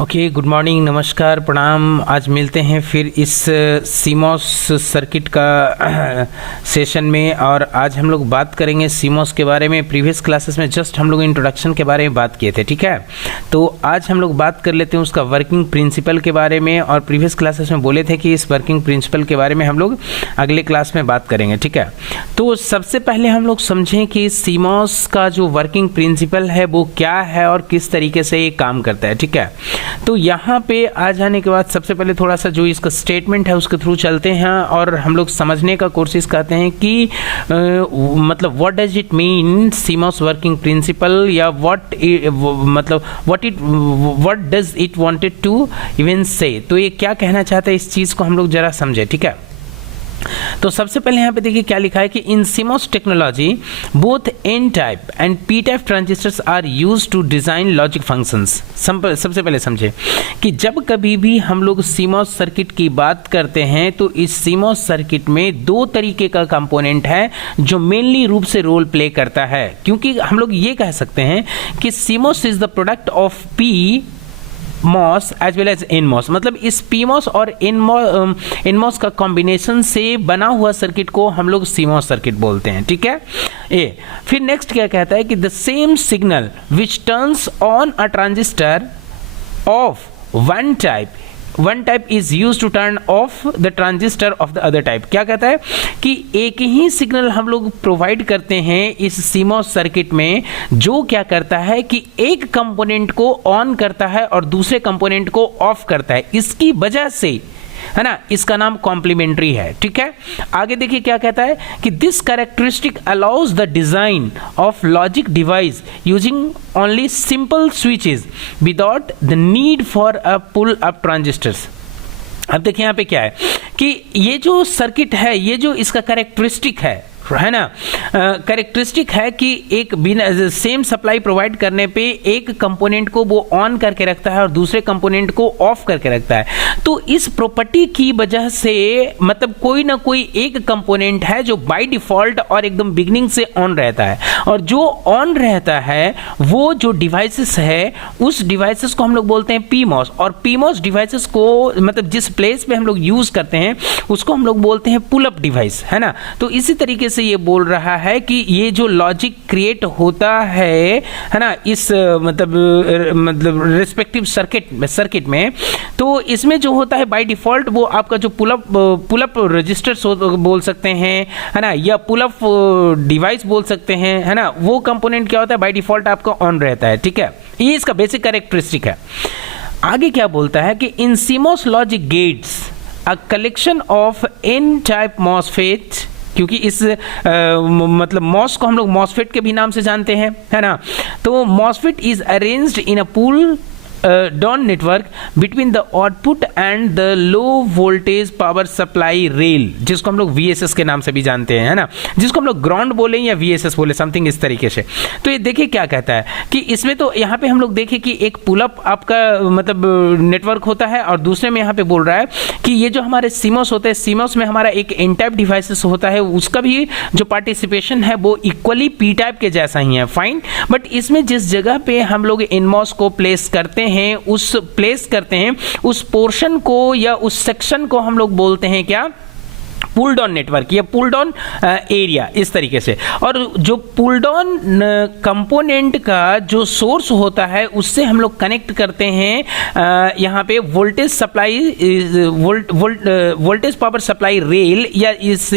Okay, good morning, नमस्कार, प्रणाम। आज मिलते हैं फिर इस सीमॉस सर्किट का सेशन में, और आज हम लोग बात करेंगे सीमॉस के बारे में। प्रीवियस क्लासेस में जस्ट हम लोग इंट्रोडक्शन के बारे में बात किए थे, ठीक है। तो आज हम लोग बात कर लेते हैं उसका वर्किंग प्रिंसिपल के बारे में, और प्रीवियस क्लासेस में बोले थे कि इस वर्किंग प्रिंसिपल के बारे में हम लोग अगले क्लास में बात करेंगे, ठीक है। तो सबसे पहले हम लोग समझें कि सीमॉस का जो वर्किंग प्रिंसिपल है वो क्या है और किस तरीके से ये काम करता है, ठीक है। तो यहाँ पे आ जाने के बाद सबसे पहले थोड़ा सा जो इसका स्टेटमेंट है उसके थ्रू चलते हैं और हम लोग समझने का कोशिश करते हैं कि मतलब what does it mean CMOS working principle, या what does it wanted to even say. तो ये क्या कहना चाहता है, इस चीज़ को हम लोग जरा समझे, ठीक है। तो सबसे पहले यहाँ पे देखिए क्या लिखा है कि in CMOS technology both N type and P type transistors are used to design logic functions. सबसे पहले समझे कि जब कभी भी हम लोग सीमॉस सर्किट की बात करते हैं तो इस सीमॉस सर्किट में दो तरीके का कंपोनेंट है जो मेनली रूप से रोल प्ले करता है, क्योंकि हम लोग ये कह सकते हैं कि CMOS is the product of P MOS as well as NMOS. मतलब इस पीमॉस और एनमॉस का कॉम्बिनेशन से बना हुआ सर्किट को हम लोग सीमॉस सर्किट बोलते हैं, ठीक है। फिर नेक्स्ट क्या कहता है कि the same signal which turns on a transistor of one type is use to turn off the transistor of the other type. क्या कहता है कि एक ही सिग्नल हम लोग प्रोवाइड करते हैं इस सीमॉस सर्किट में, जो क्या करता है कि एक कंपोनेंट को ऑन करता है और दूसरे कंपोनेंट को ऑफ करता है। इसकी वजह से, है ना, इसका नाम कॉम्प्लीमेंट्री है, ठीक है। आगे देखिए क्या कहता है कि this characteristic allows the design of logic device using only simple switches without the need for a pull up transistors. अब देखिए यहाँ पे क्या है कि ये जो सर्किट है, ये जो इसका कैरेक्टरिस्टिक है ना, कैरेक्टरिस्टिक है कि एक बिना सेम सप्लाई प्रोवाइड करने पे एक कंपोनेंट को वो ऑन करके रखता है और दूसरे कंपोनेंट को ऑफ करके रखता है। तो इस प्रॉपर्टी की वजह से मतलब कोई ना कोई एक कंपोनेंट है जो बाय डिफॉल्ट और एकदम बिगिनिंग से ऑन रहता है, और जो ऑन रहता है वो जो डिवाइसेस है उस डिवाइसेस को हम लोग बोलते हैं पीमॉस, और पीमॉस डिवाइसेस को मतलब जिस प्लेस पे हम लोग यूज करते हैं उसको हम लोग बोलते हैं पुल अप डिवाइस, है ना। तो इसी तरीके से ये बोल रहा है कि ये जो लॉजिक क्रिएट होता है ना, इस मतलब रिस्पेक्टिव सर्किट में, तो इसमें जो होता है बाय डिफॉल्ट वो आपका जो पुल अप रजिस्टर्स बोल सकते हैं, है ना, या पुल अप डिवाइस बोल सकते हैं, है ना। वो कंपोनेंट क्या होता है बाय डिफॉल्ट आपका ऑन रहता है, ठीक है। ये इसका बेसिक कैरेक्टरिस्टिक है। आगे क्या बोलता है कि in CMOS logic gates a collection of N type MOSFET, क्योंकि इस मतलब मॉस को हम लोग मॉसफेट के भी नाम से जानते हैं, है ना। तो MOSFET is arranged in a pull down network between the output and the low voltage power supply rail, जिसको हम लोग VSS के नाम से भी जानते हैं, है ना, जिसको हम लोग ग्राउंड बोले या VSS बोले, समथिंग इस तरीके से। तो ये देखिए क्या कहता है कि इसमें तो यहाँ पे हम लोग देखें कि एक पुल अप आपका मतलब नेटवर्क होता है, और दूसरे में यहाँ पे बोल रहा है कि ये जो हमारे सीमॉस होते हैं, सीमॉस में हमारा एक एन टाइप डिवाइसेस होता है, उसका भी जो पार्टिसिपेशन है वो इक्वली पी टाइप के जैसा ही है, फाइन। बट इसमें जिस जगह पे हम लोग एनमॉस को प्लेस करते हैं उस पोर्शन को या उस सेक्शन को हम लोग बोलते हैं क्या, पुल डाउन नेटवर्क या पुल डाउन एरिया, इस तरीके से। और जो पुल डाउन कंपोनेंट का जो सोर्स होता है उससे हम लोग कनेक्ट करते हैं यहाँ पे voltage supply, voltage power supply rail, या इस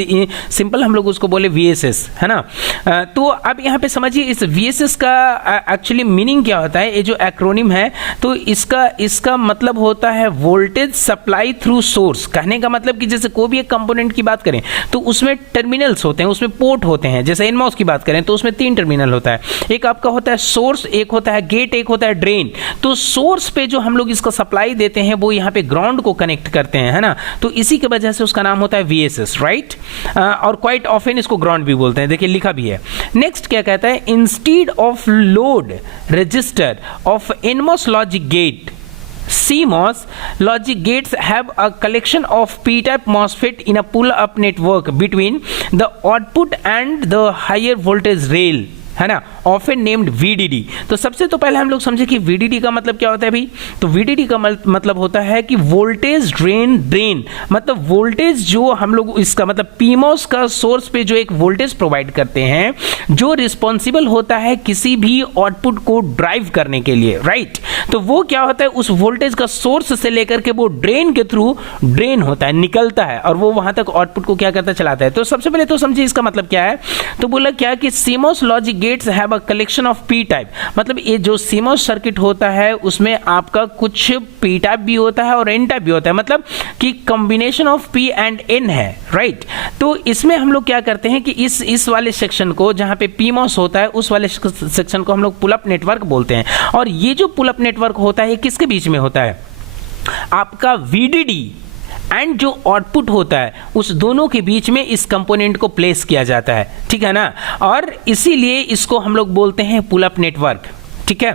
सिंपल हम लोग उसको बोले VSS, है ना। तो अब यहाँ पे समझिए इस VSS का एक्चुअली मीनिंग क्या होता है। ये जो एक्रोनिम है तो इसका मतलब होता है वोल्टेज सप्लाई थ्रू सोर्स। कहने का मतलब कि जैसे कोई भी एक कंपोनेंट की बात करें तो उसमें टर्मिनल्स होते हैं, उसमें पोर्ट होते हैं। जैसे एनमॉस की बात करें तो उसमें 3 टर्मिनल होता है, एक आपका होता है सोर्स, एक होता है गेट, एक होता है ड्रेन। तो सोर्स पे जो हम लोग इसको सप्लाई देते हैं वो यहाँ पे ग्राउंड को कनेक्ट करते हैं, है ना। तो इसी की वजह से उसका नाम होता है VSS, राइट। और क्वाइट ऑफन इसको ग्राउंड भी बोलते हैं, देखिए लिखा भी है। नेक्स्ट क्या कहता है, instead of load resistor of NMOS logic gate, CMOS logic gates have a collection of p-type MOSFET in a pull-up network between the output and the higher voltage rail. है ना, ऑफन नेम्ड वीडीडी। तो सबसे तो पहले हम लोग समझे कि वीडीडी का मतलब क्या होता है भाई। तो वीडीडी का मतलब होता है कि वोल्टेज ड्रेन, मतलब वोल्टेज जो हम लोग इसका मतलब पीमॉस का सोर्स पे जो एक वोल्टेज प्रोवाइड करते हैं, जो रिस्पॉन्सिबल होता है किसी भी आउटपुट को ड्राइव करने के लिए, राइट। तो वो क्या होता है, उस वोल्टेज का सोर्स से लेकर के वो ड्रेन के थ्रू ड्रेन होता है, निकलता है, और वो वहां तक आउटपुट को क्या करता है, चलाता है। तो सबसे पहले तो समझिए इसका मतलब क्या है। तो बोला क्या कि CMOS logic gets have a collection of P type, मतलब ये जो सीमॉस सर्किट होता है उसमें आपका कुछ पी टाइप भी होता है और एन टाइप भी होता है, मतलब कि combination of P and N है, राइट। तो इसमें हम लोग क्या करते हैं कि इस वाले सेक्शन को जहां पे पीमॉस होता है उस वाले सेक्शन को हम लोग पुल अप नेटवर्क बोलते हैं। और ये जो पुल अप नेटवर्क होता है किसके बीच में होता है, आपका वीडीडी एंड जो आउटपुट होता है उस दोनों के बीच में इस कंपोनेंट को प्लेस किया जाता है, ठीक है ना। और इसीलिए इसको हम लोग बोलते हैं पुल अप नेटवर्क, ठीक है।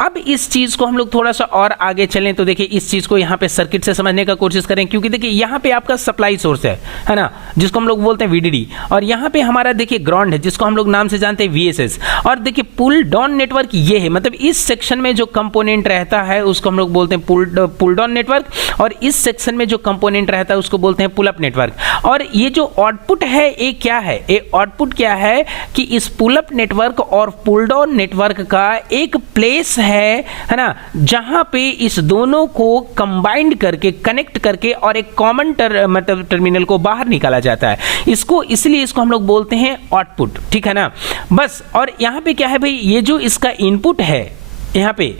अब इस चीज को हम लोग थोड़ा सा और आगे चलें तो देखिए इस चीज को यहां पे सर्किट से समझने का कोशिश करें, क्योंकि देखिए यहां पे आपका सप्लाई सोर्स है ना, जिसको हम लोग बोलते हैं वीडीडी, और यहां पे हमारा देखिए ग्राउंड है जिसको हम लोग नाम से जानते हैं वीएसएस। और देखिए पुल डाउन नेटवर्क ये है, मतलब इस सेक्शन में जो कंपोनेंट रहता है उसको हम लोग बोलते हैं पुल डाउन नेटवर्क, और इस सेक्शन में जो कंपोनेंट रहता है उसको बोलते हैं पुल अप नेटवर्क। और ये जो आउटपुट है ये क्या है, ये आउटपुट क्या है कि इस पुल अप नेटवर्क और पुल डाउन नेटवर्क का एक प्लेस है ना, जहां पे इस दोनों को कंबाइंड करके कनेक्ट करके और एक कॉमन मतलब टर्मिनल को बाहर निकाला जाता है। इसको इसलिए इसको हम लोग बोलते हैं आउटपुट, ठीक है ना। बस, और यहां पे क्या है भाई, ये जो इसका इनपुट है यहां पे,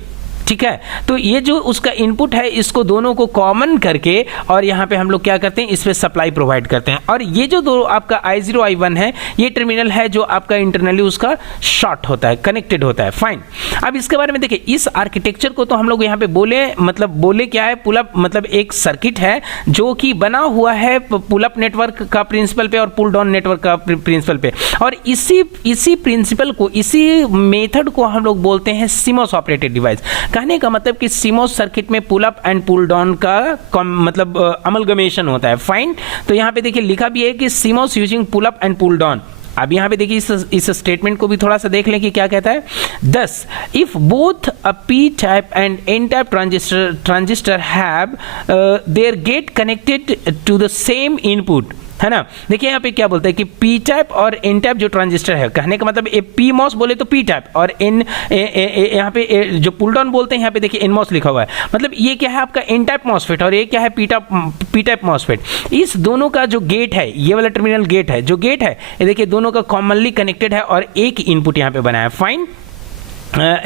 ठीक है, तो ये जो उसका इनपुट है इसको दोनों को कॉमन करके और यहाँ पे हम लोग क्या करते हैं, इस पे सप्लाई प्रोवाइड करते हैं। और ये जो दो आपका I0 I1 है ये टर्मिनल है जो आपका इंटरनली उसका शॉर्ट होता है, कनेक्टेड होता है, फाइन। अब इसके बारे में देखिए, इस आर्किटेक्चर को तो हम लोग यहाँ पे बोले क्या है, पुल अप मतलब एक सर्किट है जो कि बना हुआ है पुल अप नेटवर्क का प्रिंसिपल पे और पुल डाउन नेटवर्क का प्रिंसिपल पे, और इसी प्रिंसिपल को, इसी मेथड को हम लोग बोलते हैं सीमॉस ऑपरेटेड डिवाइस। कहने का मतलब कि सीमॉस सर्किट में pull up and pull down का मतलब अमलगमेशन होता है, फाइन। तो यहां पे देखिए लिखा भी है कि CMOS using pull up and pull down. अब यहां पे देखिए इस स्टेटमेंट को भी थोड़ा सा देख लें कि क्या कहता है। Thus if both a P type and N type transistor have their gate connected to the same input, है ना। देखिए यहाँ पे क्या बोलता है कि पी टाइप और एन टाइप जो ट्रांजिस्टर है, कहने का मतलब ए पी मॉस बोले तो पी टाइप, और एन यहाँ पे जो पुल डाउन बोलते हैं यहाँ पे देखिए एन मॉस लिखा हुआ है, मतलब ये क्या है आपका एन टाइप मॉसफेट और ये क्या है पी टाइप मॉसफेट। इस दोनों का जो गेट है, ये वाला टर्मिनल गेट है, जो गेट है ये देखिए दोनों का कॉमनली कनेक्टेड है और एक इनपुट यहाँ पे बना है, fine.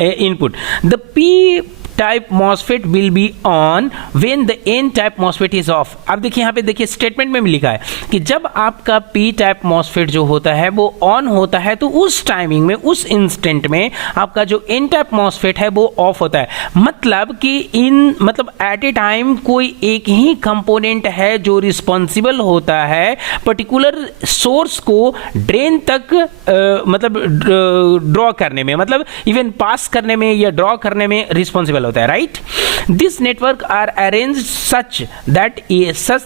Input the P type MOSFET will be on when the N type MOSFET is off। अब देखिए यहाँ पे देखिए स्टेटमेंट में भी लिखा है कि जब आपका P टाइप MOSFET जो होता है वो ऑन होता है तो उस टाइमिंग में, उस इंस्टेंट में आपका जो N टाइप MOSFET है वो ऑफ होता है। मतलब कि एट ए टाइम कोई एक ही कंपोनेंट है जो रिस्पॉन्सिबल होता है पर्टिकुलर सोर्स को ड्रेन तक ड्रॉ करने में, मतलब इवन पास करने में या ड्रॉ करने में रिस्पॉन्सिबल होता है, right. This network are arrange such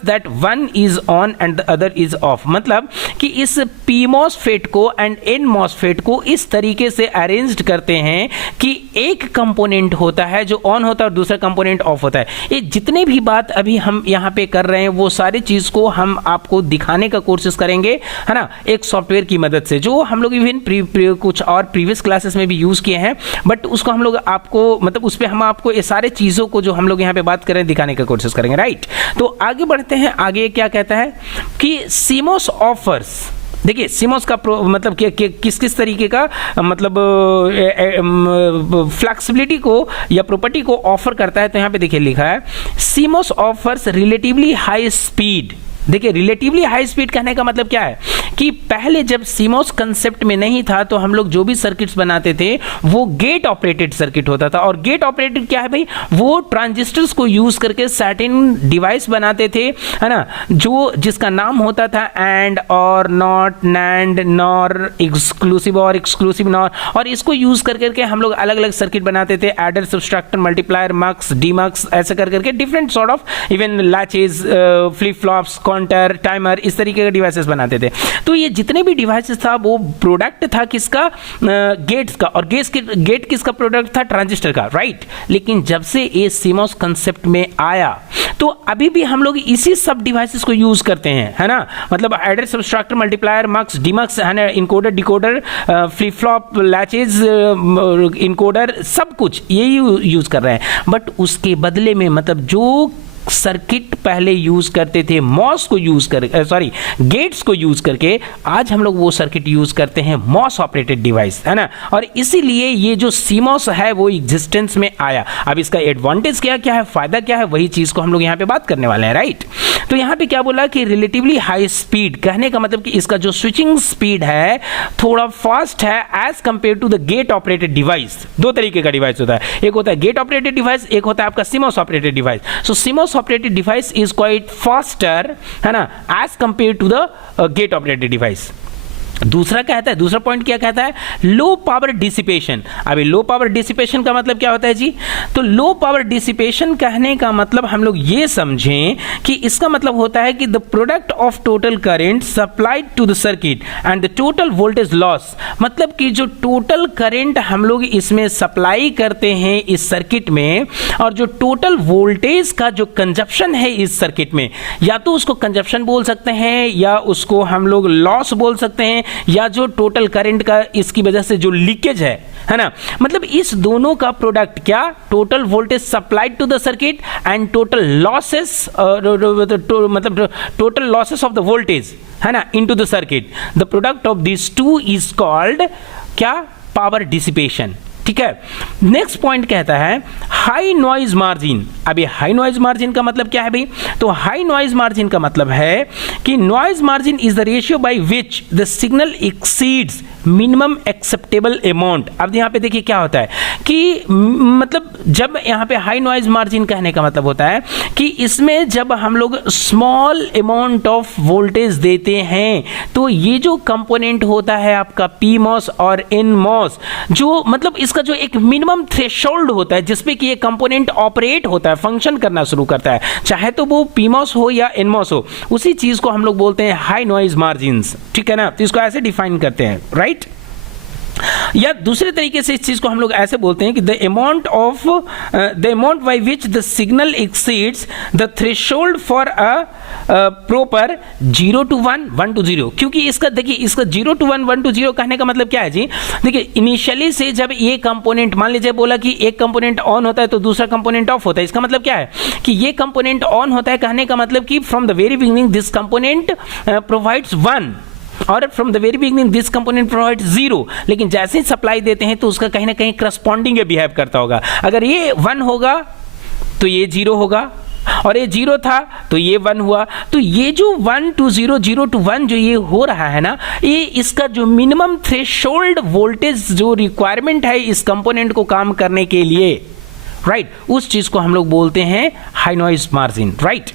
that one is on and the other is off, मतलब कि इस पी मॉसफेट को एंड एन मॉसफेट को इस तरीके से अरेंज्ड करते हैं कि एक कंपोनेंट होता है जो ऑन होता है और दूसरा कंपोनेंट ऑफ होता है। ये जितने भी बात अभी हम यहाँ पे कर रहे हैं वो सारी चीज को हम आपको दिखाने का कोशिश करेंगे, है ना, एक सॉफ्टवेयर की मदद से, जो हम लोग इवन कुछ और प्रीवियस क्लासेस में भी यूज किए हैं, बट उसको हम लोग आपको मतलब उस पर हम आपको ये सारे चीजों को जो हम लोग यहाँ पे बात करें दिखाने की कोशिश करेंगे, राइट। तो आगे बढ़ते हैं, आगे क्या कहता है कि सीमॉस ऑफर्स, देखिए सीमॉस का मतलब किस किस तरीके का मतलब फ्लेक्सिबिलिटी को या प्रॉपर्टी को ऑफर करता है। तो यहाँ पे देखिए लिखा है CMOS offers relatively high speed. देखिए रिलेटिवली हाई स्पीड कहने का मतलब क्या है कि पहले जब सीमॉस कंसेप्ट में नहीं था तो हम लोग जो भी सर्किट्स बनाते थे वो गेट ऑपरेटेड सर्किट होता था, और गेट ऑपरेटेड क्या है भाई, वो ट्रांजिस्टर्स को यूज करके सर्टेन डिवाइस बनाते थे, है ना, जो जिसका नाम होता था एंड और नॉट, नैंड, नॉर, एक्सक्लूसिव और एक्सक्लूसिव नॉर, और इसको यूज कर करके हम लोग अलग अलग सर्किट बनाते थे, adder, subtractor, multiplier, mux, demux, ऐसे कर करके different sort of even latches, flip flops, counter, timer, इस तरीके के डिवाइसेस बनाते थे। तो ये जितने भी डिवाइसेस था वो प्रोडक्ट था किसका? गेट्स का। और गेट किसका प्रोडक्ट था? ट्रांजिस्टर का, राइट। लेकिन जब से ये सीमॉस कंसेप्ट में आया तो अभी भी हम लोग इसी सब डिवाइसेस को यूज करते हैं, है ना। मतलब adder, subtractor, multiplier, mux, demux, है ना, encoder, decoder, flip flop, latches, encoder, सब कुछ यही यूज कर रहे हैं। बट उसके बदले में मतलब जो सर्किट पहले यूज करते थे मॉस को यूज कर गेट्स को यूज करके, आज हम लोग वो सर्किट यूज करते हैं मॉस ऑपरेटेड डिवाइस, है ना। और इसीलिए ये जो सीमॉस है वो एग्जिस्टेंस में आया। अब इसका एडवांटेज क्या क्या है, फायदा क्या है, वही चीज को हम लोग यहाँ पे बात करने वाले हैं, राइट। तो यहाँ पे क्या बोला कि रिलेटिवली हाई स्पीड, कहने का मतलब कि इसका जो स्विचिंग स्पीड है थोड़ा फास्ट है as compare to the gate operated device. दो तरीके का डिवाइस होता है, एक होता है गेट ऑपरेटेड डिवाइस, एक होता है आपका CMOS operated device. So CMOS operated device is quite faster, है ना, as compared to the gate operated device। दूसरा कहता है, दूसरा पॉइंट क्या कहता है? Low power dissipation. अभी लो पावर डिसिपेशन का मतलब क्या होता है जी? तो लो पावर डिसिपेशन कहने का मतलब हम लोग ये समझें कि इसका मतलब होता है कि the product of total current supplied to the circuit and the total voltage loss. मतलब कि जो टोटल करंट हम लोग इसमें सप्लाई करते हैं इस सर्किट में, और जो टोटल वोल्टेज का जो कंजप्शन है इस सर्किट में, या तो उसको कंजप्शन बोल सकते हैं या उसको हम लोग लॉस बोल सकते हैं, या जो टोटल करंट का इसकी वजह से जो लीकेज है ना। मतलब इस दोनों का प्रोडक्ट क्या? Total voltage supplied to the circuit and total losses, मतलब total losses of the voltage, है ना, into the circuit. The product of this two is called क्या? Power dissipation. ठीक है। नेक्स्ट पॉइंट कहता है हाई नॉइज मार्जिन। अभी high noise margin का मतलब क्या है भाई? तो हाई नॉइज मार्जिन का मतलब है कि noise margin is the ratio by which the signal exceeds minimum acceptable amount. अब यहाँ पे देखिए क्या होता है कि मतलब जब यहाँ पे हाई नॉइज मार्जिन कहने का मतलब होता है कि इसमें जब हम लोग स्मॉल अमाउंट ऑफ वोल्टेज देते हैं तो ये जो कंपोनेंट होता है आपका पी मॉस और एन मॉस, जो मतलब इसका जो एक मिनिमम थ्रेशोल्ड होता है जिसपे कि ये कंपोनेंट ऑपरेट होता है, फंक्शन करना शुरू करता है, चाहे तो वो पी मॉस हो या एन मॉस हो, उसी चीज को हम लोग बोलते हैं हाई नॉइज मार्जिन्स। ठीक है ना। तो इसको ऐसे डिफाइन करते हैं, राइट। या दूसरे तरीके से इस चीज को हम लोग ऐसे बोलते हैं कि the amount by which the signal exceeds the threshold for a proper 0 to 1, 1 to 0। क्योंकि इसका देखिए, इसका 0 to 1, 1 to 0 कहने का मतलब क्या है जी? देखिए इनिशियली से जब ये कंपोनेंट, मान लीजिए बोला कि एक कंपोनेंट ऑन होता है तो दूसरा कंपोनेंट ऑफ होता है, इसका मतलब क्या है कि ये कंपोनेंट ऑन होता है, कहने का मतलब कि from the very beginning this component provides 1 और from the very beginning this component provide 0। लेकिन जैसे ही सप्लाई देते हैं तो उसका कहीं ना कहीं करस्पॉन्डिंग बिहेव करता होगा। अगर ये 1 होगा तो ये 0 होगा, और ये 0 था तो ये 1 हुआ। तो ये जो 1 to 0, 0 to 1 जो ये हो रहा है ना, ये इसका जो मिनिमम थ्रेशोल्ड वोल्टेज जो रिक्वायरमेंट है इस कंपोनेंट को काम करने के लिए, राइट, उस चीज को हम लोग बोलते हैं हाई नॉइज मार्जिन, राइट।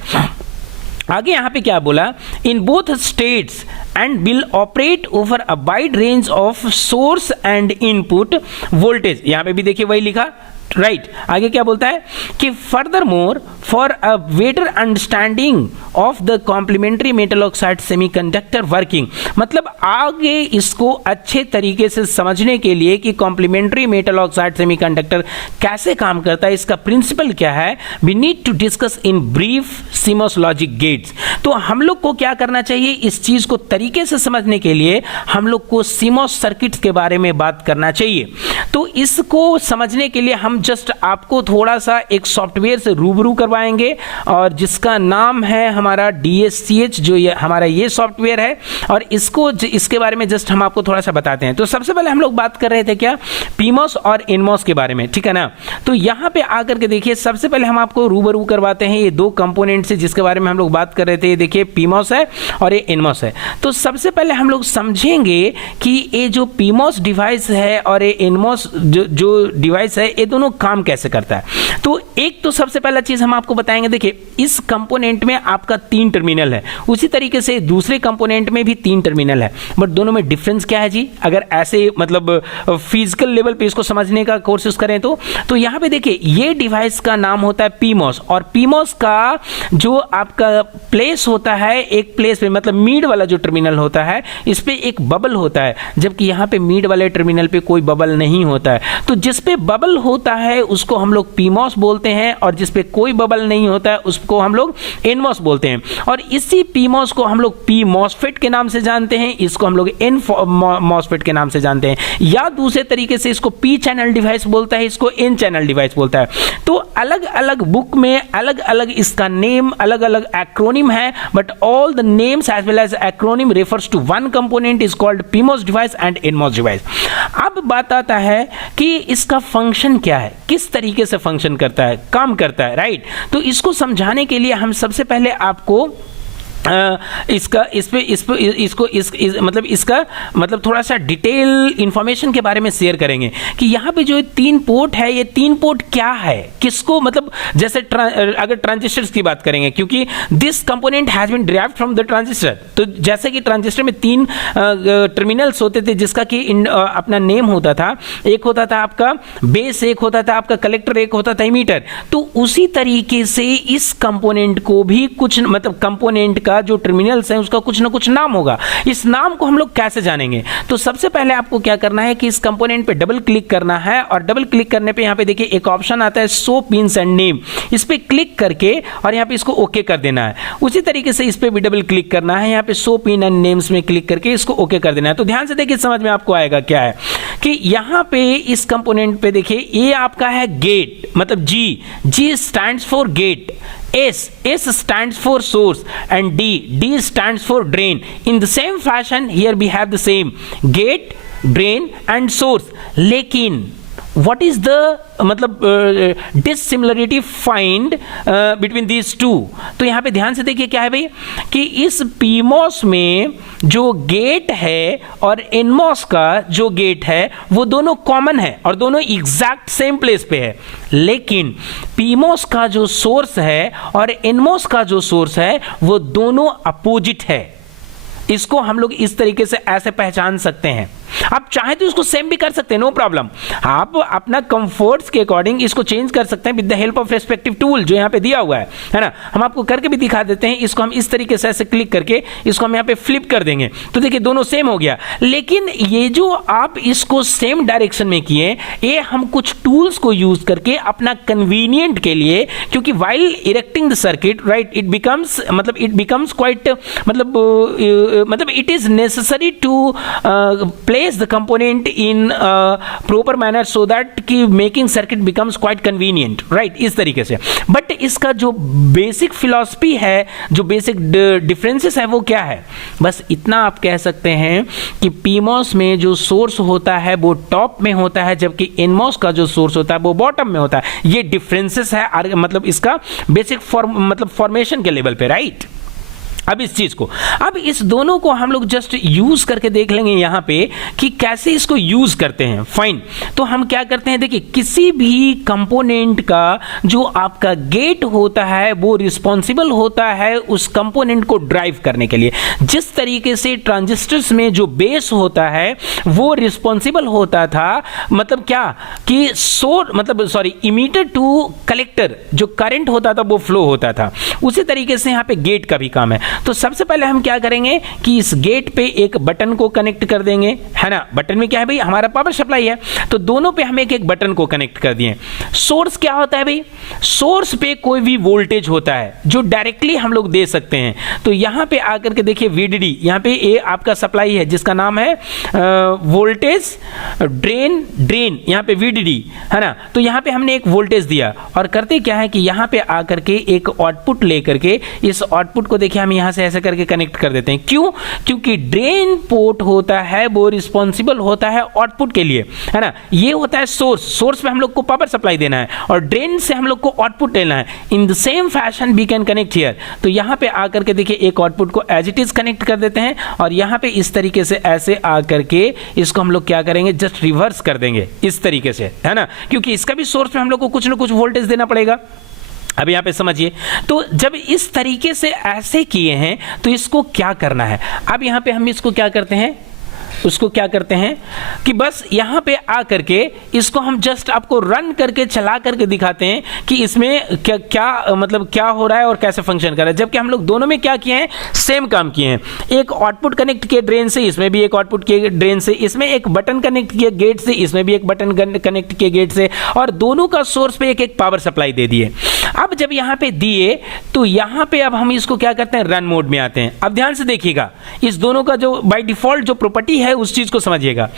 आगे यहां पे क्या बोला? In both states and will operate over a wide range of source and input voltage. यहां पे भी देखिए वही लिखा, राइट। आगे क्या बोलता है कि further more for a better understanding of the complementary metal oxide semiconductor working. मतलब आगे इसको अच्छे तरीके से समझने के लिए कि कॉम्प्लीमेंट्री मेटल ऑक्साइड सेमीकंडक्टर कैसे काम करता है, इसका प्रिंसिपल क्या है, we need to discuss in brief CMOS logic gates. तो हम लोग को क्या करना चाहिए, इस चीज को तरीके से समझने के लिए हम लोग को सीमॉस सर्किट्स के बारे में बात करना चाहिए। तो इसको समझने के लिए हम जस्ट आपको थोड़ा सा एक सॉफ्टवेयर से रूबरू करवाएंगे, और जिसका नाम है हमारा DSCH, जो ये हमारा ये सॉफ्टवेयर है, और इसके बारे में जस्ट हम आपको थोड़ा सा बताते हैं। तो सबसे पहले हम लोग बात कर रहे थे क्या, पीमॉस और एनमॉस के बारे में, ठीक है ना। तो यहां पे आकर के देखिए, सबसे पहले हम आपको रूबरू करवाते हैं ये दो कंपोनेंट से जिसके बारे में हम लोग बात कर रहे थे। देखिए पीमॉस है और ये एनमॉस है। तो सबसे पहले हम लोग समझेंगे कि ये जो पीमॉस डिवाइस है और ये एनमॉस जो डिवाइस है, ये दोनों दोनों काम कैसे करता है। तो एक तो सबसे पहला चीज हम आपको बताएंगे, देखिए इस कंपोनेंट में आपका 3 टर्मिनल है, उसी तरीके से दूसरे कंपोनेंट में भी 3 टर्मिनल है, बट दोनों में डिफरेंस क्या है जी, अगर ऐसे मतलब फिजिकल लेवल पे इसको समझने का कोशिश करें तो यहां पे देखिए ये डिवाइस का नाम होता है पीमॉस, और पीमॉस का जो आपका प्लेस होता है, एक प्लेस पे मतलब मीड वाला जो टर्मिनल होता है इस पे एक बबल होता है, जबकि यहां पे मीड वाले टर्मिनल पे कोई बबल नहीं होता है। तो जिस पे बबल होता है उसको हम लोग पीमॉस बोलते हैं, और जिस पे कोई बबल नहीं होता है उसको हम लोग एनमॉस बोलते हैं। और इसी पीमॉस को हम लोग पी मॉसफेट के नाम से जानते हैं, इसको हम लोग एन मॉसफेट के नाम से जानते हैं, या दूसरे तरीके से इसको पी चैनल डिवाइस बोलता है, इसको एन चैनल डिवाइस बोलता है। तो अलग अलग बुक में अलग अलग इसका नेम, अलग अलग एक्रोनिम है, but all the names as well as acronym refers to one component is called PMOS device and NMOS device. अब बात आता है कि इसका फंक्शन क्या है, किस तरीके से फंक्शन करता है, काम करता है, राइट। तो इसको समझाने के लिए हम सबसे पहले आपको इसका मतलब थोड़ा सा डिटेल इंफॉर्मेशन के बारे में शेयर करेंगे कि यहाँ पे जो 3 पोर्ट है, ये 3 पोर्ट क्या है, किसको मतलब जैसे अगर ट्रांजिस्टर्स की बात करेंगे, क्योंकि this component has been derived from the transistor. तो जैसे कि ट्रांजिस्टर में 3 टर्मिनल्स होते थे जिसका कि अपना नेम होता था, एक होता था आपका बेस, एक होता था आपका कलेक्टर, एक होता था इमीटर। तो उसी तरीके से इस कंपोनेंट को भी कुछ मतलब कंपोनेंट का जो टर्मिनल्स है उसका कुछ ना कुछ नाम होगा। इस नाम को हम लोग कैसे जानेंगे, तो सबसे पहले आपको क्या करना है कि इस कंपोनेंट पे डबल क्लिक करना है, और डबल क्लिक करने पे यहाँ पे देखिए एक ऑप्शन आता है शो पिन्स एंड नेम, इस पे क्लिक करके और यहाँ पे इसको ओके कर देना है। उसी तरीके से इस पे भी डबल क्लिक करना है, यहाँ पे शो पिन एंड नेम्स में क्लिक करके इसको ओके कर देना है। तो ध्यान से देखिए, समझ में आपको आएगा क्या है कि यहाँ पे इस कंपोनेंट पे देखिए ये आपका है गेट, मतलब G stands for gate, S stands for source, and D stands for drain. In the same fashion here we have the same gate, drain and source. लेकिन what is the मतलब dissimilarity find between these two? तो यहाँ पे ध्यान से देखिए क्या है भाई कि इस PMOS में जो गेट है और NMOS का जो गेट है वो दोनों कॉमन है और दोनों एग्जैक्ट सेम प्लेस पे है, लेकिन PMOS का जो सोर्स है और NMOS का जो सोर्स है वो दोनों अपोजिट है। इसको हम लोग इस तरीके से ऐसे पहचान सकते हैं। आप चाहे तो इसको सेम भी कर सकते हैं, नो प्रॉब्लम, आप अपना कंफर्ट्स के अकॉर्डिंग इसको चेंज कर सकते हैं with the help of respective tool जो यहाँ पे दिया हुआ है ना। हम आपको करके भी दिखा देते हैं। इसको हम इस तरीके से ऐसे क्लिक करके इसको हम यहाँ पे फ्लिप कर देंगे तो देखिए दोनों सेम हो गया। लेकिन ये जो आप इसको सेम डायरेक्शन में किए, ये हम कुछ टूल्स को यूज करके अपना कन्वीनियंट के लिए, क्योंकि while erecting the circuit right it becomes quite मतलब it is necessary to place the component in proper manner so that कि making circuit becomes quite convenient, right? इस तरीके से। बट इसका जो बेसिक फिलॉसफी है, जो बेसिक डिफरेंसेस है वो क्या है, बस इतना आप कह सकते हैं कि PMOS में जो सोर्स होता है वो टॉप में होता है, जबकि NMOS का जो सोर्स होता है वो बॉटम में होता है। ये डिफरेंसेस है मतलब इसका बेसिक फॉर्मेशन के लेवल पे, राइट? अब इस चीज को, अब इस दोनों को हम लोग जस्ट यूज करके देख लेंगे यहां पे कि कैसे इसको यूज करते हैं। फाइन, तो हम क्या करते हैं, देखिए किसी भी कंपोनेंट का जो आपका गेट होता है वो रिस्पॉन्सिबल होता है उस कंपोनेंट को ड्राइव करने के लिए। जिस तरीके से ट्रांजिस्टर्स में जो बेस होता है वो रिस्पॉन्सिबल होता था, मतलब क्या कि इमीटर टू कलेक्टर जो करंट होता था वो फ्लो होता था, उसी तरीके से यहां पे गेट का भी काम है। तो सबसे पहले हम क्या करेंगे कि इस गेट पे एक बटन को कनेक्ट कर देंगे, है ना। बटन में क्या है भाई, हमारा पावर सप्लाई है, तो दोनों पे हम एक बटन को कनेक्ट कर दिए। सोर्स क्या होता है भाई, सोर्स पे कोई भी वोल्टेज होता है जो डायरेक्टली हम लोग दे सकते हैं। तो यहां पे आकर के देखिए VDD, यहां पे ये आपका सप्लाई है जिसका नाम है वोल्टेज ड्रेन, यहां पे VDD है ना। तो यहां पे हमने एक वोल्टेज दिया और करते क्या है कि यहां पे आकर के एक आउटपुट लेकर के इस आउटपुट को देखिए हम यहां से ऐसे करके कनेक्ट कर देते हैं। क्यों? क्योंकि ड्रेन पोर्ट होता है वो रिस्पॉन्सिबल होता है आउटपुट के लिए, है ना। ये होता है सोर्स पे हम लोग को पावर सप्लाई देना है और ड्रेन से हम लोग को आउटपुट लेना है। In the same fashion we can connect here. तो यहां पे आकर के देखिए एक आउटपुट को एज इट इज कनेक्ट कर देते हैं और यहां पे इस तरीके से ऐसे आकर के इसको हम लोग क्या करेंगे, जस्ट रिवर्स कर देंगे इस तरीके से, है ना। क्योंकि इसका भी सोर्स में हम लोग को कुछ ना कुछ वोल्टेज देना पड़ेगा। अब यहाँ पे समझिए, तो जब इस तरीके से ऐसे किए हैं तो इसको क्या करना है, अब यहाँ पे हम इसको क्या करते हैं, उसको क्या करते हैं कि बस यहाँ पे आ करके इसको हम जस्ट आपको रन करके चला करके दिखाते हैं कि इसमें क्या क्या मतलब क्या हो रहा है और कैसे फंक्शन कर रहा है। जबकि हम लोग दोनों में क्या किए हैं, सेम काम किए हैं। एक आउटपुट कनेक्ट किए ड्रेन से, इसमें भी एक आउटपुट किए ड्रेन से, इसमें एक बटन कनेक्ट किए गेट से, इसमें भी एक बटन कनेक्ट किए गेट से, और दोनों का सोर्स पे एक एक पावर सप्लाई दे दिए। अब जब यहाँ पे दिए तो यहाँ पे अब हम इसको क्या करते हैं, रन मोड में आते हैं। अब ध्यान से देखिएगा, इस दोनों का जो बाय डिफॉल्ट जो प्रॉपर्टी है उस चीज को समझिएगा।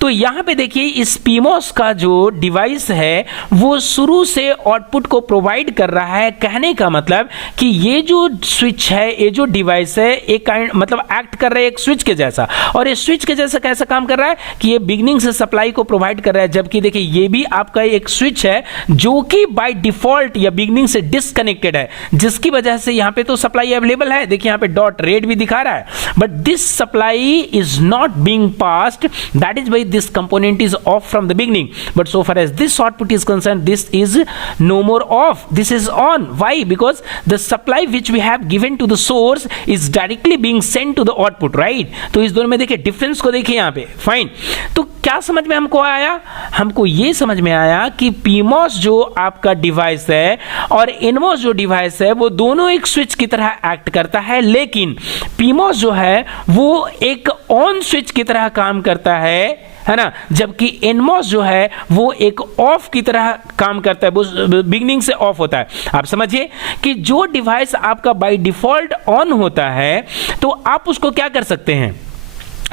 तो यहां पे देखिए, इस पीमोस का जो डिवाइस है वो शुरू से आउटपुट को प्रोवाइड कर रहा है। कहने का मतलब कि ये जो स्विच है, ये जो डिवाइस है, एक काइंड मतलब एक्ट कर रहा है एक स्विच के जैसा, और ये स्विच के जैसा कैसा काम कर रहा है कि ये बिगनिंग से सप्लाई को प्रोवाइड कर रहा है। जबकि देखिए ये भी आपका एक स्विच है जो कि बाय डिफॉल्ट या बिगनिंग से डिसकनेक्टेड है, जिसकी वजह से यहां पे तो सप्लाई अवेलेबल है। देखिए यहां पे डॉट रेड भी दिखा रहा है, but this supply is not being passed, that is why this component is off from the beginning. But so far as this output is concerned, this is no more off, this is on. Why? Because the supply which we have given to the source is directly being sent to the output, right? तो इस दोनों में देखिए difference को देखिए यहाँ पे, fine. तो क्या समझ में हमको आया, हमको ये समझ में आया कि पीमोस जो आपका डिवाइस है और इनमोस जो डिवाइस है वो दोनों एक स्विच की तरह एक्ट करता है, लेकिन पीमोस जो है वो एक ऑन स्विच की तरह काम करता है ना, जबकि एनमॉस जो है वो एक ऑफ की तरह काम करता है, वो बिगनिंग से ऑफ होता है। आप समझिए कि जो डिवाइस आपका बाय डिफॉल्ट ऑन होता है तो आप उसको क्या कर सकते हैं,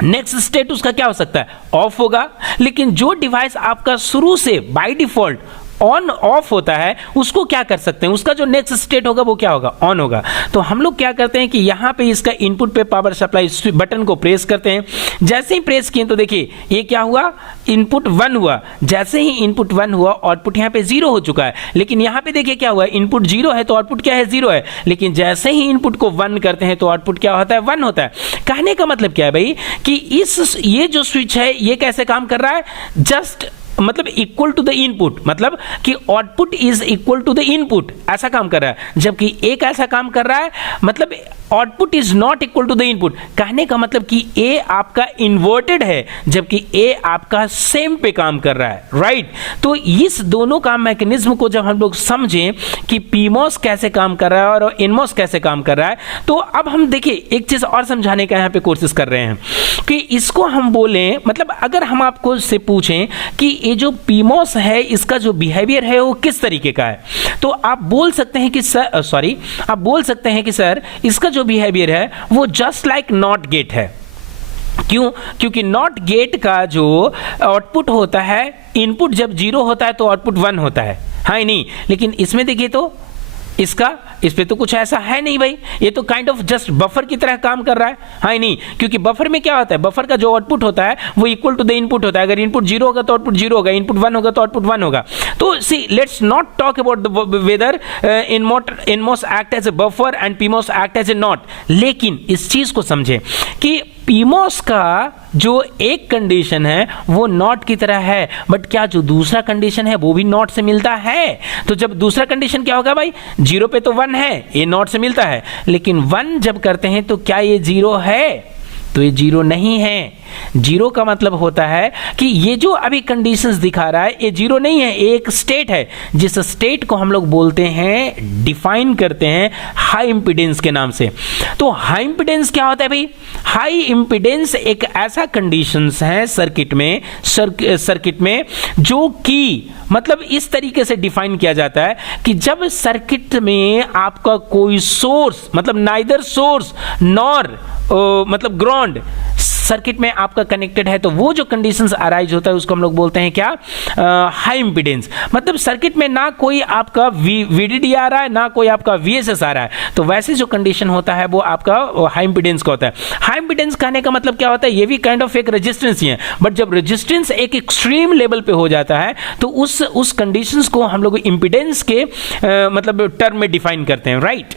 नेक्स्ट स्टेट उसका क्या हो सकता है, ऑफ होगा। लेकिन जो डिवाइस आपका शुरू से बाय डिफॉल्ट ऑन ऑफ होता है उसको क्या कर सकते हैं, उसका जो नेक्स्ट स्टेट होगा वो क्या होगा, ऑन होगा। तो हम लोग क्या करते हैं कि यहां पे इसका इनपुट पे पावर सप्लाई बटन को प्रेस करते हैं। जैसे ही प्रेस किए तो देखिए ये क्या हुआ, इनपुट 1 हुआ। जैसे ही इनपुट 1 हुआ आउटपुट यहां पे 0 हो चुका है। लेकिन यहां पे देखिए क्या हुआ, इनपुट 0 है तो आउटपुट क्या है, 0 है। लेकिन जैसे ही इनपुट को 1 करते हैं तो आउटपुट क्या होता है, 1 होता है। कहने का मतलब क्या है भाई कि ये जो स्विच है ये कैसे काम कर रहा है, जस्ट मतलब इक्वल टू द इनपुट, मतलब कि output is equal to the input, ऐसा काम कर रहा है। जबकि एक ऐसा काम कर रहा है मतलब output is not equal to the input. कहने का मतलब कि ए आपका इन्वर्टेड है जबकि ए आपका सेम पे काम कर रहा है, राइट। तो इस दोनों का मैकेनिज्म को जब हम लोग समझें कि पीमोस कैसे काम कर रहा है और इनमोस कैसे काम कर रहा है, तो अब हम देखिए एक चीज और समझाने का यहाँ पे कोशिश कर रहे हैं कि इसको हम बोलें, मतलब अगर हम आपको से पूछें कि ये जो पीमोस है इसका जो बिहेवियर है वो किस तरीके का है, तो आप बोल सकते हैं कि सर आप बोल सकते हैं कि सर इसका जो बिहेवियर है वो जस्ट लाइक नॉट गेट है। क्यों? क्योंकि नॉट गेट का जो आउटपुट होता है, इनपुट जब 0 होता है तो आउटपुट 1 होता है, हाँ नहीं। लेकिन इसमें देखिए तो इस पे तो कुछ ऐसा है नहीं भाई, ये तो काइंड ऑफ जस्ट बफर की तरह काम कर रहा है, हाँ नहीं। क्योंकि बफर में क्या होता है, बफर का जो आउटपुट होता है वो इक्वल टू द इनपुट होता है। अगर इनपुट 0 होगा तो आउटपुट 0 होगा, इनपुट 1 होगा तो आउटपुट 1 होगा। तो see let's not talk about whether NMOS act as a buffer and PMOS act as a not. लेकिन इस चीज को समझे कि पीमोस का जो एक कंडीशन है वो नॉट की तरह है, बट क्या जो दूसरा कंडीशन है वो भी नॉट से मिलता है। तो जब दूसरा कंडीशन क्या होगा भाई, 0 पे तो 1 है, ये नॉट से मिलता है। लेकिन 1 जब करते हैं तो क्या ये 0 है, तो ये 0 नहीं है। 0 का मतलब होता है कि ये जो अभी कंडीशंस दिखा रहा है ये 0 नहीं है, एक स्टेट है, जिस स्टेट को हम लोग बोलते हैं, डिफाइन करते हैं हाई इंपीडेंस के नाम से। तो हाई इंपीडेंस क्या होता है भाई, हाई इंपीडेंस एक ऐसा कंडीशंस है सर्किट में जो कि मतलब इस तरीके से डिफाइन किया जाता है कि जब सर्किट में आपका कोई सोर्स, मतलब नाइदर सोर्स नॉर मतलब ग्राउंड सर्किट में आपका कनेक्टेड है, तो वो जो कंडीशंस अराइज होता है उसको हम लोग बोलते हैं क्या, हाई इंपीडेंस। मतलब सर्किट में ना कोई आपका वीडीडी आ रहा है ना कोई आपका वीएसएस आ रहा है, तो वैसे जो कंडीशन होता है वो आपका हाई इंपीडेंस का होता है। हाई इंपीडेंस कहने का मतलब क्या होता है, ये भी काइंड ऑफ एक रेजिस्टेंस ही है, बट जब रेजिस्टेंस एक एक्सट्रीम लेवल पे हो जाता है तो उस कंडीशंस को हम लोग इंपीडेंस के मतलब टर्म में डिफाइन करते हैं, राइट।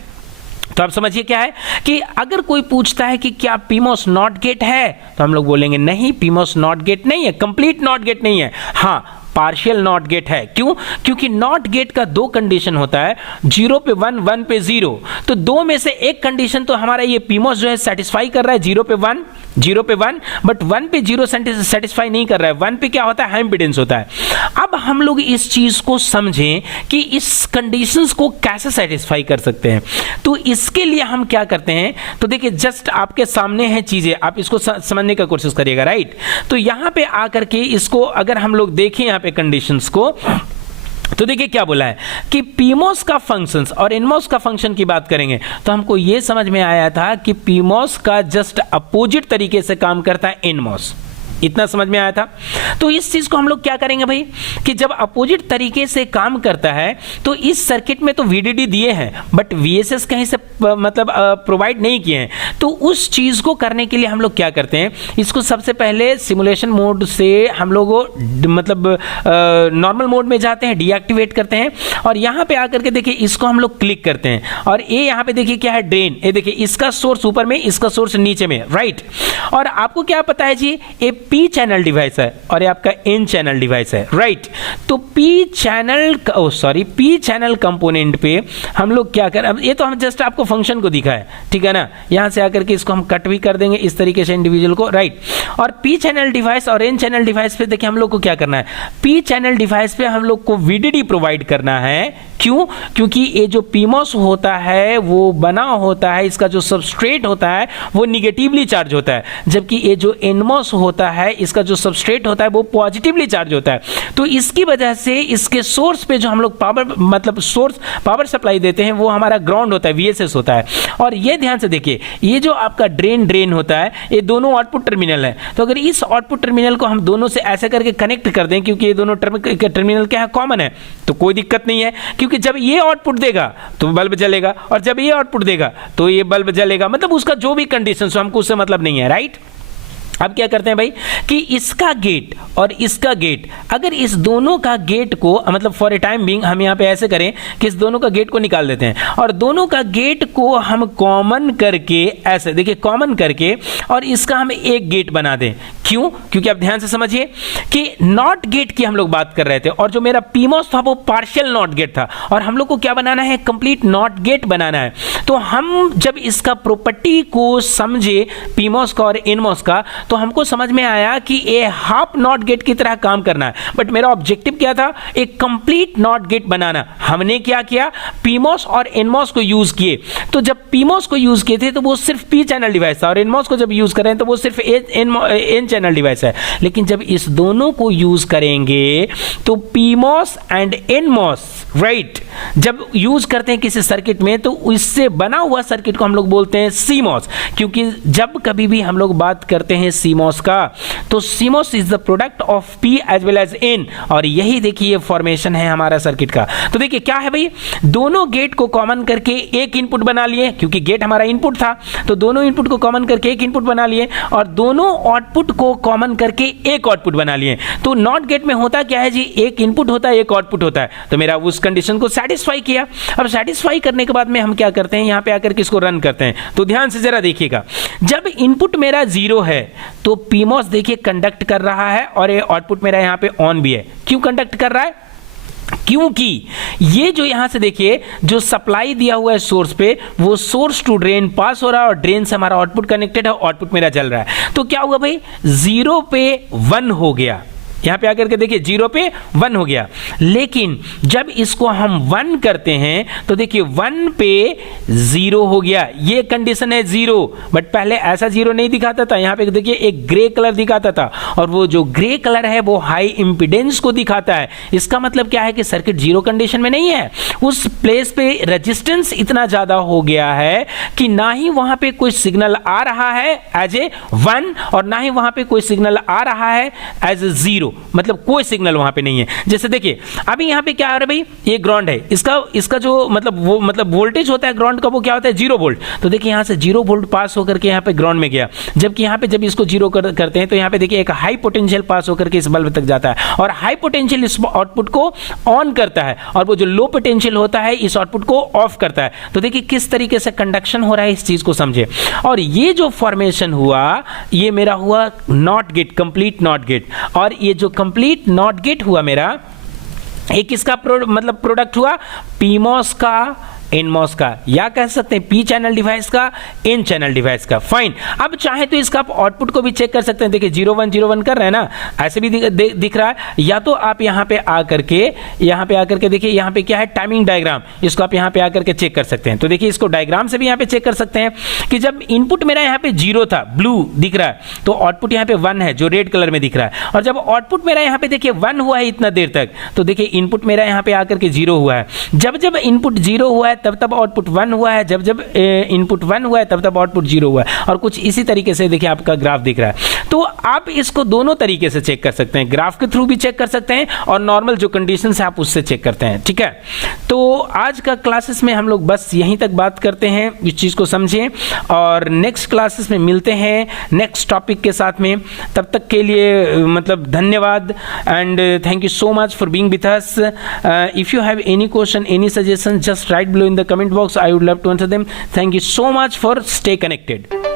तो आप समझिए क्या है कि अगर कोई पूछता है कि क्या पीमोस नॉट गेट है, तो हम लोग बोलेंगे नहीं, पीमोस नॉट गेट नहीं है, कंप्लीट नॉट गेट नहीं है। हाँ, पार्शियल नॉट गेट है। क्यों? क्योंकि नॉट गेट का दो कंडीशन होता है, 0 पे 1, 1 पे 0। तो दो में से एक कंडीशन तो हमारा ये पीमोस जो है सेटिस्फाई कर रहा है, 0 पे 1, 0 पे 1, बट 1 पे 0 सेटिस्फाई नहीं कर रहा है। 1 पे क्या होता है? हाई इंपीडेंस होता है। अब हम लोग इस चीज को समझें कि इस कंडीशंस को कैसे सेटिस्फाई कर सकते हैं। तो इसके लिए हम क्या करते हैं, तो देखिए जस्ट आपके सामने है चीजें, आप इसको समझने का कोशिश करिएगा, राइट। तो यहां पे आकर के इसको अगर हम लोग देखें यहां पे कंडीशंस को, तो देखिए क्या बोला है कि पीमोस का फंक्शंस और एनमोस का फंक्शन की बात करेंगे तो हमको यह समझ में आया था कि पीमोस का जस्ट अपोजिट तरीके से काम करता है एनमोस। इतना समझ में आया था। तो इस चीज को हम लोग क्या करेंगे भाई कि जब अपोजिट तरीके से काम करता है तो इस सर्किट में तो वीडीडी दिए हैं बट वीएसएस कहीं से मतलब प्रोवाइड नहीं किए हैं। तो उस चीज को करने के लिए हम लोग क्या करते हैं, इसको सबसे पहले सिमुलेशन मोड से हम लोग मतलब नॉर्मल मोड में जाते हैं, डीएक्टिवेट करते हैं और यहां पे आकर के देखिए इसको हम लोग क्लिक करते हैं और ये यहां पे देखिए क्या है, ड्रेन। ये देखिए इसका सोर्स ऊपर में, इसका सोर्स नीचे में, राइट। और आपको क्या पता है जी, ये पी चैनल डिवाइस है और ये आपका एन चैनल डिवाइस है, राइट। तो पी चैनल कंपोनेंट पे हम लोग क्या कर, अब ये तो हम जस्ट आपको फंक्शन को दिखा है, ठीक है ना। यहां से आकर के इसको हम कट भी कर देंगे इस तरीके से इंडिविजुअल को, राइट। और पी चैनल डिवाइस और एन चैनल डिवाइस पे देखिए हम लोग को क्या करना है, पी चैनल डिवाइस पे हम लोग को वीडीडी प्रोवाइड करना है। क्यों? क्योंकि ये जो पीमोस होता है वो बना होता है, इसका जो सबस्ट्रेट होता है वो निगेटिवली चार्ज होता है, जबकि ये जो एनमोस होता है इसका जो सबस्ट्रेट होता है वो पॉजिटिवली चार्ज होता है। तो इसकी वजह से इसके सोर्स पे जो हम लोग पावर मतलब सोर्स पावर सप्लाई देते हैं वो हमारा ग्राउंड होता है, वीएसएस होता है। और ये ध्यान से देखिए, ये जो आपका ड्रेन होता है ये दोनों आउटपुट टर्मिनल है। तो अगर इस आउटपुट टर्मिनल को हम दोनों से ऐसे करके कनेक्ट कर दें, क्योंकि ये दोनों टर्मिनल क्या है, कॉमन है, तो कोई दिक्कत नहीं है। क्योंकि जब ये आउटपुट देगा तो बल्ब जलेगा और जब ये आउटपुट देगा तो ये बल्ब जलेगा, मतलब उसका जो भी कंडीशन हमको उससे मतलब नहीं है, राइट। अब क्या करते हैं भाई कि इसका गेट और इसका गेट, अगर इस दोनों का गेट को मतलब फॉर ए टाइम बीइंग हम यहां पे ऐसे करें कि इस दोनों का गेट को निकाल देते हैं और दोनों का गेट को हम कॉमन करके ऐसे देखिए कॉमन करके और इसका हम एक गेट बना दें। क्यों? क्योंकि आप ध्यान से समझिए कि नॉट गेट की हम लोग बात कर रहे थे और जो मेरा पीमोस था वो पार्शियल नॉट गेट था और हम लोग को क्या बनाना है, कंप्लीट नॉट गेट बनाना है। तो हम जब इसका प्रॉपर्टी को समझे पीमोस का और एनमोस का, तो हमको समझ में आया कि ये हाफ नॉट गेट की तरह काम करना है, बट मेरा ऑब्जेक्टिव क्या था, एक कंप्लीट नॉट गेट बनाना। हमने क्या किया, पीमोस और एनमोस को यूज किए। तो जब पीमोस को यूज किए थे तो वो सिर्फ पी चैनल डिवाइस था और एनमोस को जब यूज करें तो वो सिर्फ एन चैनल डिवाइस है। लेकिन जब इस दोनों को यूज करेंगे तो पीमोस एंड एनमोस, राइट, जब यूज करते हैं किसी सर्किट में तो इससे बना हुआ सर्किट को हम लोग बोलते हैं सीमोस। क्योंकि जब कभी भी हम लोग बात करते हैं सीमोस का तो CMOS is the product of P as well as N, और यही देखिए फॉर्मेशन है हमारा सर्किट का। तो देखिए क्या है भाई, दोनों गेट को कॉमन करके एक इनपुट बना लिए, क्योंकि गेट हमारा इनपुट था तो दोनों इनपुट को कॉमन करके एक इनपुट बना लिए और दोनों आउटपुट को कॉमन करके एक आउटपुट बना लिए। तो नॉट गेट में होता क्या है जी, एक इनपुट होता है एक आउटपुट होता है। तो मेरा उस कंडीशन को सेटिस्फाई किया। अब सेटिस्फाई करने के बाद में हम क्या करते हैं, यहां पे आकर के इसको रन करते हैं। तो ध्यान से जरा देखिएगा, जब इनपुट मेरा 0 है तो पीमोस देखिए कंडक्ट कर रहा है और ये आउटपुट मेरा यहां पे ऑन भी है। क्यों कंडक्ट कर रहा है? क्योंकि ये जो यहां से देखिए जो सप्लाई दिया हुआ है सोर्स पे, वो सोर्स टू ड्रेन पास हो रहा है और ड्रेन से हमारा आउटपुट कनेक्टेड है, आउटपुट मेरा जल रहा है। तो क्या हुआ भाई, 0 पे 1 हो गया। यहां पे आकर के देखिए 0 पे 1 हो गया। लेकिन जब इसको हम 1 करते हैं तो देखिए 1 पे 0 हो गया। ये कंडीशन है 0, बट पहले ऐसा 0 नहीं दिखाता था। यहां पे देखिए एक ग्रे कलर दिखाता था और वो जो ग्रे कलर है वो हाई इंपीडेंस को दिखाता है। इसका मतलब क्या है कि सर्किट 0 कंडीशन में नहीं है, उस प्लेस पे रेजिस्टेंस इतना ज्यादा हो गया है कि ना ही वहां पे कोई सिग्नल आ रहा है एज ए 1 और ना ही वहां पे कोई सिग्नल आ रहा है एज ए 0, मतलब कोई सिग्नल वहां पे नहीं है। जैसे देखिए अभी यहां पे क्या आ रहा है भाई, ये ग्राउंड है, इसका जो मतलब वोल्टेज होता है ग्राउंड का वो क्या होता है 0 वोल्ट। तो देखिए यहां से 0 वोल्ट पास होकर के यहां पे ग्राउंड में गया, जबकि यहां पे जब इसको 0 करते हैं तो यहां पे देखिए एक हाई पोटेंशियल पास होकर के इस बल्ब तक जाता है और हाई पोटेंशियल इस आउटपुट को ऑन करता है और वो जो लो पोटेंशियल होता है इस आउटपुट को ऑफ करता है। तो देखिए किस तरीके से कंडक्शन हो रहा है, इस चीज को समझे। और ये जो फॉर्मेशन हुआ ये मेरा हुआ not gate, complete not gate. और ये जो कंप्लीट नॉट गेट हुआ मेरा, एक इसका मतलब प्रोडक्ट हुआ पीमॉस का एनमॉस का, या कह सकते हैं पी चैनल डिवाइस का एन चैनल डिवाइस का। फाइन, अब चाहे तो इसका आप आउटपुट को भी चेक कर सकते हैं। देखिए 0101 कर रहे हैं ना, ऐसे भी दिख रहा है। या तो आप यहाँ पे आकर के देखिए यहाँ पे क्या है टाइमिंग डायग्राम, इसको आप यहाँ पे आकर के चेक कर सकते हैं। तो देखिए इसको डायग्राम से भी यहाँ पे चेक कर सकते हैं कि जब इनपुट मेरा यहाँ पे 0 था, ब्लू दिख रहा है, तो आउटपुट यहाँ पे 1 है जो रेड कलर में दिख रहा है। और जब आउटपुट मेरा यहाँ पे देखिए 1 हुआ है इतना देर तक, तो देखिए इनपुट मेरा यहाँ पे आकर के 0 हुआ है। जब जब इनपुट 0 हुआ है तब आउटपुट 1 हुआ है, जब जब इनपुट 1 हुआ है तब आउटपुट 0 हुआ है। और कुछ इसी तरीके से देखिए आपका ग्राफ दिख रहा है। तो आप इसको दोनों तरीके से चेक कर सकते हैं, ग्राफ के थ्रू भी चेक कर सकते हैं और नॉर्मल जो कंडीशन है आप उससे चेक करते हैं। ठीक है, तो आज का क्लासेस में हम लोग बस यहीं तक बात करते हैं, इस चीज को समझें और नेक्स्ट क्लासेस में मिलते हैं नेक्स्ट टॉपिक के साथ में। तब तक के लिए मतलब धन्यवाद and thank you so much for being with us. If you have any question, any suggestion, just write below in the comment box. I would love to answer them. Thank you so much for stay connected.